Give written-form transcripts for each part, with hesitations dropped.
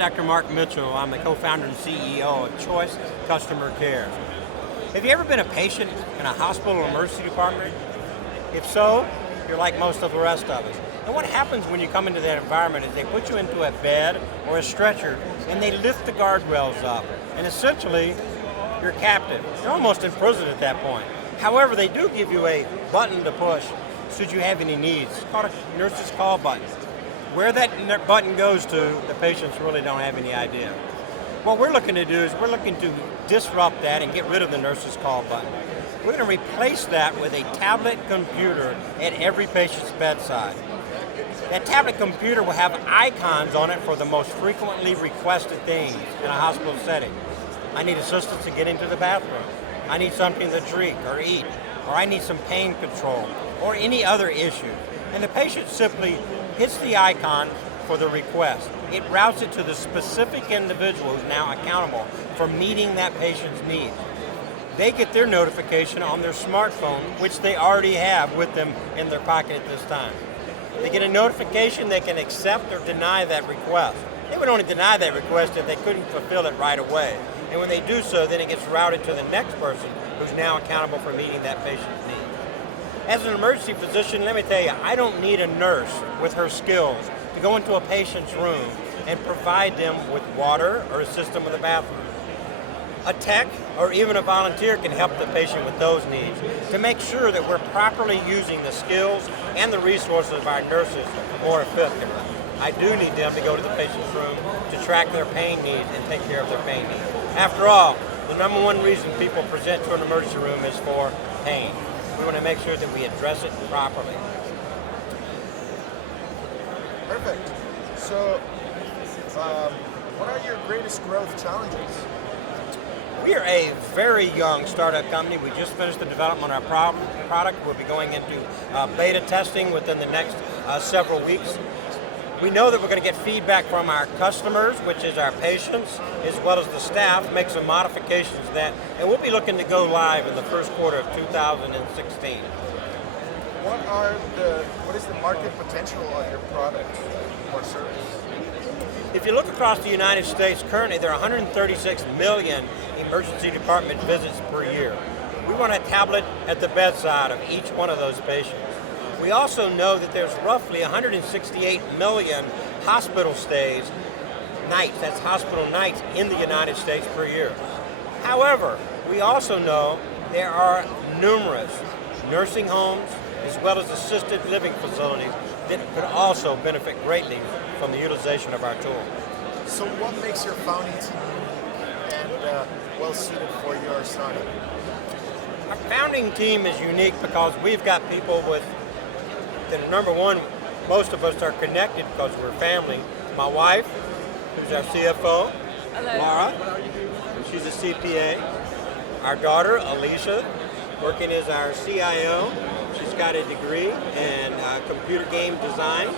Dr. Mark Mitchell. I'm the co-founder and CEO of Choice Customer Care. Have you ever been a patient in a hospital or emergency department? If so, you're like most of the rest of us. And what happens when you come into that environment is they put you into a bed or a stretcher and they lift the guardrails up. And essentially, you're captive. You're almost in prison at that point. However, they do give you a button to push should you have any needs. It's called a nurse's call button. Where that button goes to, the patients really don't have any idea. What we're looking to do is we're looking to disrupt that and get rid of the nurse's call button. We're going to replace that with a tablet computer at every patient's bedside. That tablet computer will have icons on it for the most frequently requested things in a hospital setting. I need assistance to get into the bathroom. I need something to drink or eat, or I need some pain control, or any other issue. And the patient simply hits the icon for the request. It routes it to the specific individual who's now accountable for meeting that patient's needs. They get their notification on their smartphone, which they already have with them in their pocket at this time. They get a notification, they can accept or deny that request. They would only deny that request if they couldn't fulfill it right away. And when they do so, then it gets routed to the next person who's now accountable for meeting that patient's needs. As an emergency physician, let me tell you, I don't need a nurse with her skills to go into a patient's room and provide them with water or assist them with a bathroom. A tech or even a volunteer can help the patient with those needs to make sure that we're properly using the skills and the resources of our nurses more effectively. I do need them to go to the patient's room to track their pain needs and take care of their pain needs. After all, the number one reason people present to an emergency room is for pain. We want to make sure that we address it properly. Perfect. So, what are your greatest growth challenges? We are a very young startup company. We just finished the development of our product. We'll be going into beta testing within the next several weeks. We know that we're going to get feedback from our customers, which is our patients, as well as the staff, make some modifications to that, and we'll be looking to go live in the first quarter of 2016. What is the market potential of your product or service? If you look across the United States, currently there are 136 million emergency department visits per year. We want a tablet at the bedside of each one of those patients. We also know that there's roughly 168 million hospital stays, nights, that's hospital nights in the United States per year. However, we also know there are numerous nursing homes as well as assisted living facilities that could also benefit greatly from the utilization of our tool. So what makes your founding team unique and well suited for your startup? Our founding team is unique because we've got people with, number one, most of us are connected because we're family. My wife, who's our CFO, hello. Laura, she's a CPA. Our daughter, Alicia, working as our CIO. She's got a degree in computer game design.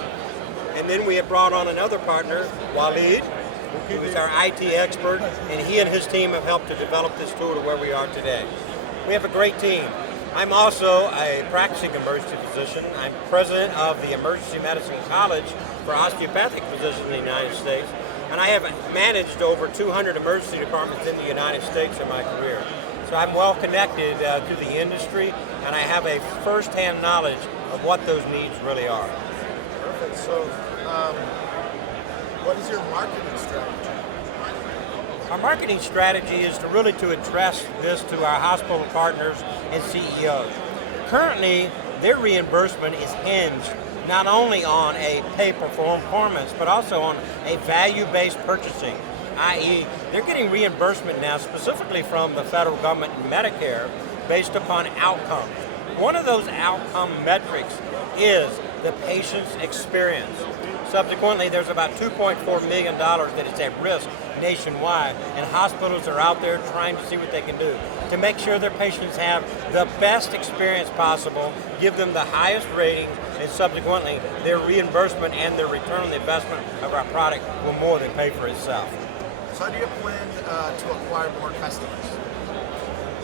And then we have brought on another partner, Waleed, who is our IT expert, and he and his team have helped to develop this tool to where we are today. We have a great team. I'm also a practicing emergency physician. I'm president of the Emergency Medicine College for osteopathic physicians in the United States, and I have managed over 200 emergency departments in the United States in my career. So I'm well connected to the industry, and I have a first-hand knowledge of what those needs really are. Perfect. So, what is your marketing strategy? Our marketing strategy is to address this to our hospital partners and CEOs. Currently, their reimbursement is hinged not only on a pay-for-performance, but also on a value-based purchasing, i.e., they're getting reimbursement now specifically from the federal government and Medicare based upon outcomes. One of those outcome metrics is the patient's experience. Subsequently, there's about $2.4 million that is at risk nationwide, and hospitals are out there trying to see what they can do to make sure their patients have the best experience possible, give them the highest ratings, and subsequently their reimbursement and their return on the investment of our product will more than pay for itself. So how do you plan to acquire more customers?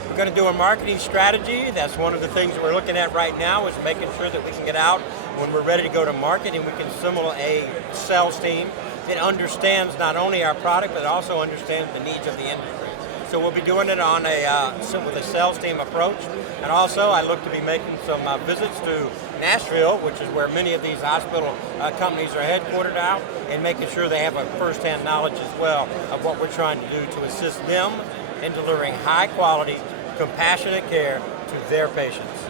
We're going to do a marketing strategy. That's one of the things that we're looking at right now, is making sure that we can get out when we're ready to go to market, and we can assemble a sales team that understands not only our product, but also understands the needs of the industry. So we'll be doing it on with a sales team approach. And also I look to be making some visits to Nashville, which is where many of these hospital companies are headquartered out, and making sure they have a first-hand knowledge as well of what we're trying to do to assist them in delivering high quality, compassionate care to their patients.